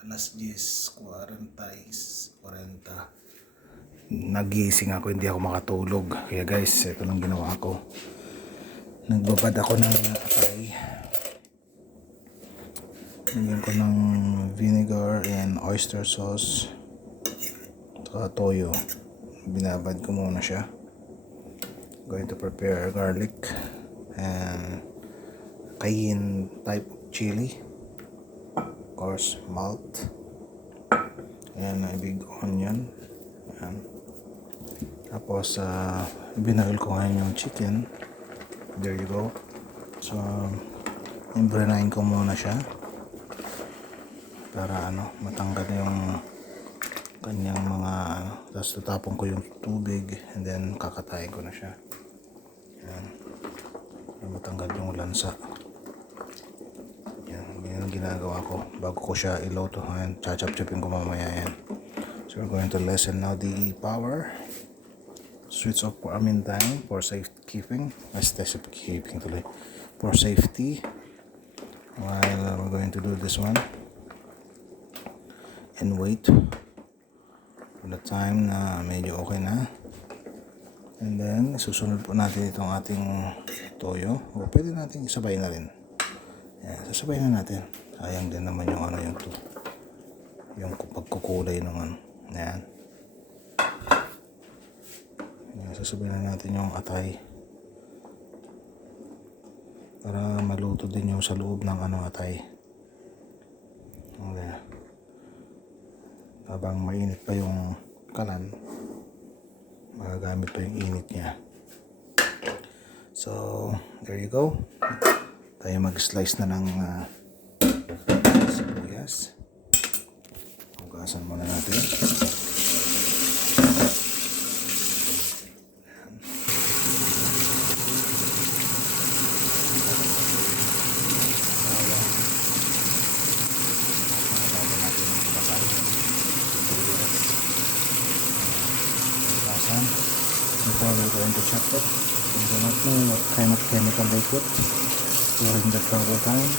Alas 10:40. Nagising ako, hindi ako makatulog. Kaya guys, ito lang ginawa ko. Nagbabad ako ng atay. Nagyan ko ng vinegar and oyster sauce. Saka toyo. Binabad ko muna siya. Going to prepare garlic and cayenne type of chili. Of course, malt. And a big onion. Ayan. Tapos, binail ko ngayon yung chicken. There you go. So, imbrinahin ko muna siya para matanggal yung kanyang mga tapos tatapon ko yung tubig and then kakatayin ko na siya. Ayan. Para matanggal yung lansa. Yan yung ginagawa ko bago ko siya iloto. Ayan, chachap-chapin ko mamaya yan. So we're going to lessen now the power. Switch off for time for safekeeping. Safekeeping tuloy. For safety. While we're going to do this one. And wait for the time na medyo okay na. And then susunod po natin itong ating toyo. O pwede natin isabay na rin. Yan, sasabay na natin. Sayang din naman yung yung pagkukulay ng Ayan. Sasabihin na natin yung atay para maluto din yung sa loob ng atay. Okay. Habang mainit pa yung kalan, magagamit pa yung init niya. So, there you go. Tayo mag-slice na ng sibuyas. Hugasan muna natin. Before we're going to chop it, we do not know what kind of chemical they put during the travel time.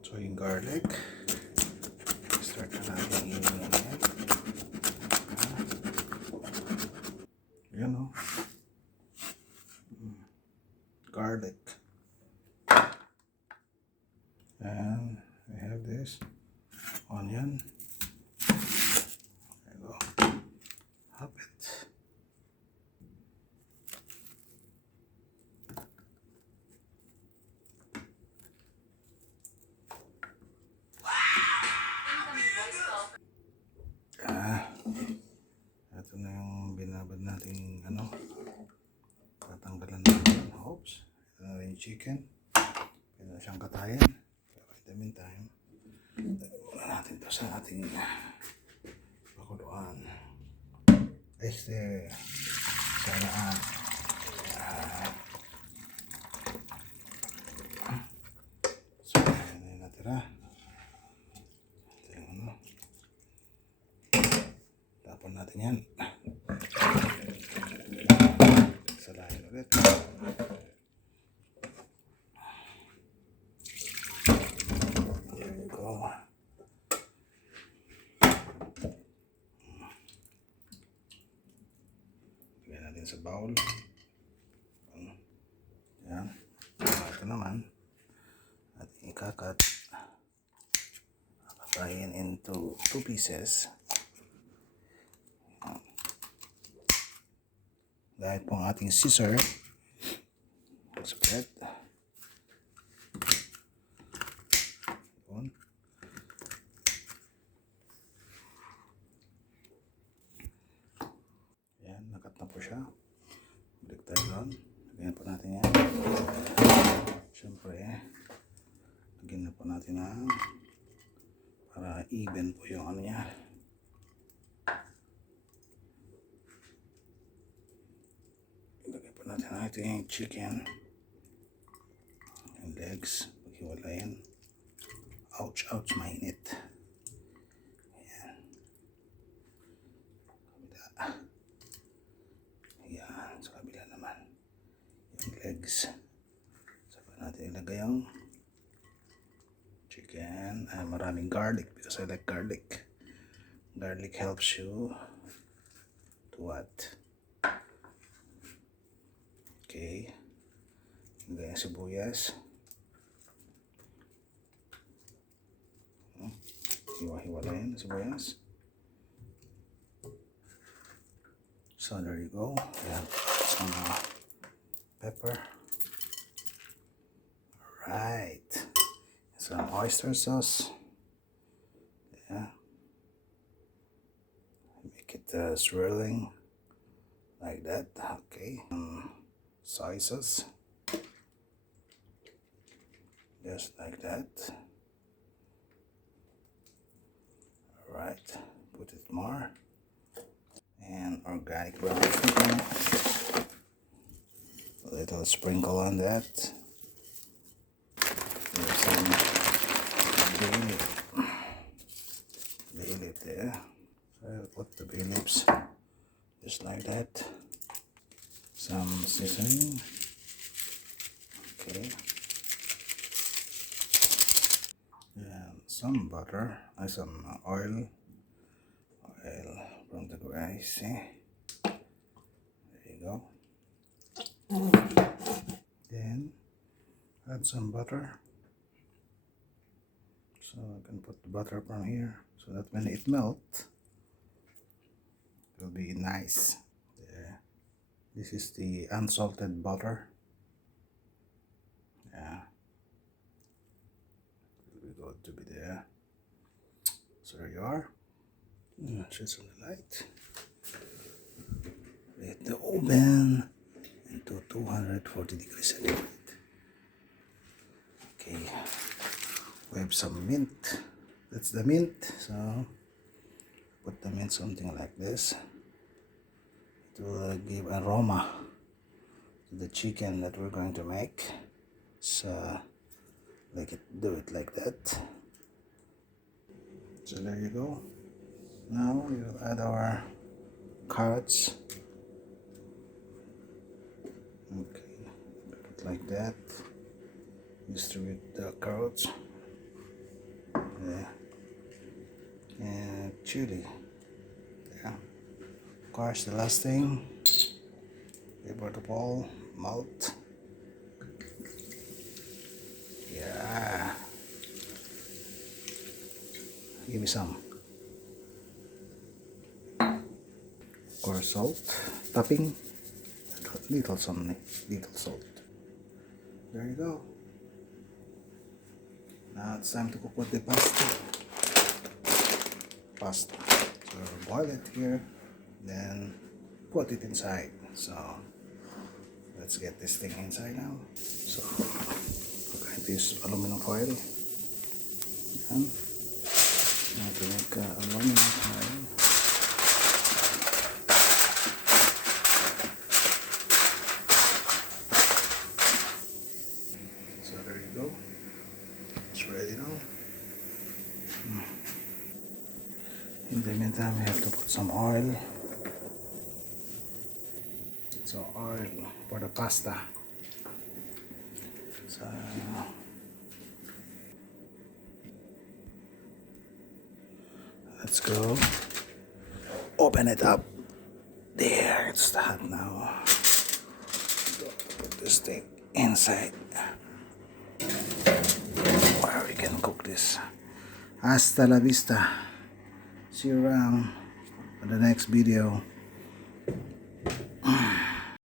So yung garlic, start na natin yung garlic, and we have this onion. There you go. Hop it. Ito na yung binabad natin tatanggalan natin. Oops. Ito na rin yung chicken. Pwede na siyang katayin. Pero in the meantime, lagyan muna natin ito sa ating pakuluan. Sana so, yan na yung natira. Ito yung tapon natin yan. Salahin ulit. There you go. Lagyan natin sa bowl. Yan. Ito naman. At ikakat. Kakatayin into 2 pieces. Dahil po ang ating scissor spread. Ayan, nakat na po siya. Balik tayo doon. Lagyan po natin yan. Siyempre, lagyan na po natin para even po yung niya. Natin yung chicken and legs, paghiwalayin. Ouch, ouch, mainit. Yan, sa kabila naman. Yung legs. Saka natin ilagay yung chicken. Maraming garlic because I like garlic. Garlic helps you to what? Okay. Ilagay yung sibuyas. Hiwa-hiwalayin sibuyas. So there you go. We have some pepper. Right. Some oyster sauce. Yeah. Make it swirling like that. Okay. Soy sauce. Just like that. Alright. Put it more. And organic brown sugar. A little sprinkle on that. There's some bay leaf there. So I'll put the bay leaves just like that. Some seasoning. Okay. And some butter. Some oil. From the rice, there you go. Then add some butter. So I can put the butter from here so that when it melts, it will be nice. There. This is the unsalted butter. Yeah. It will be good to be there. So there you are. Switch on the light. Let the oven into 240 degrees centigrade. Okay, we have some mint. That's the mint. So put the mint something like this. It will give aroma to the chicken that we're going to make. So do it like that. So there you go. Now we will add our carrots. Okay, put it like that. Distribute the carrots. Yeah. And chili. Yeah. Of course, the last thing, paper the ball, malt. Yeah. Give me some. Or salt, topping, little salt. There you go. Now it's time to cook with the pasta. So boil it here, then put it inside. So let's get this thing inside now. So we're going to use aluminum foil. And now to make aluminum foil. Ready now. In the meantime, we have to put some oil. So oil for the pasta. So let's go. Open it up. There, it's hot now. Put this thing inside. Where we can cook this. Hasta la vista. See you around on the next video.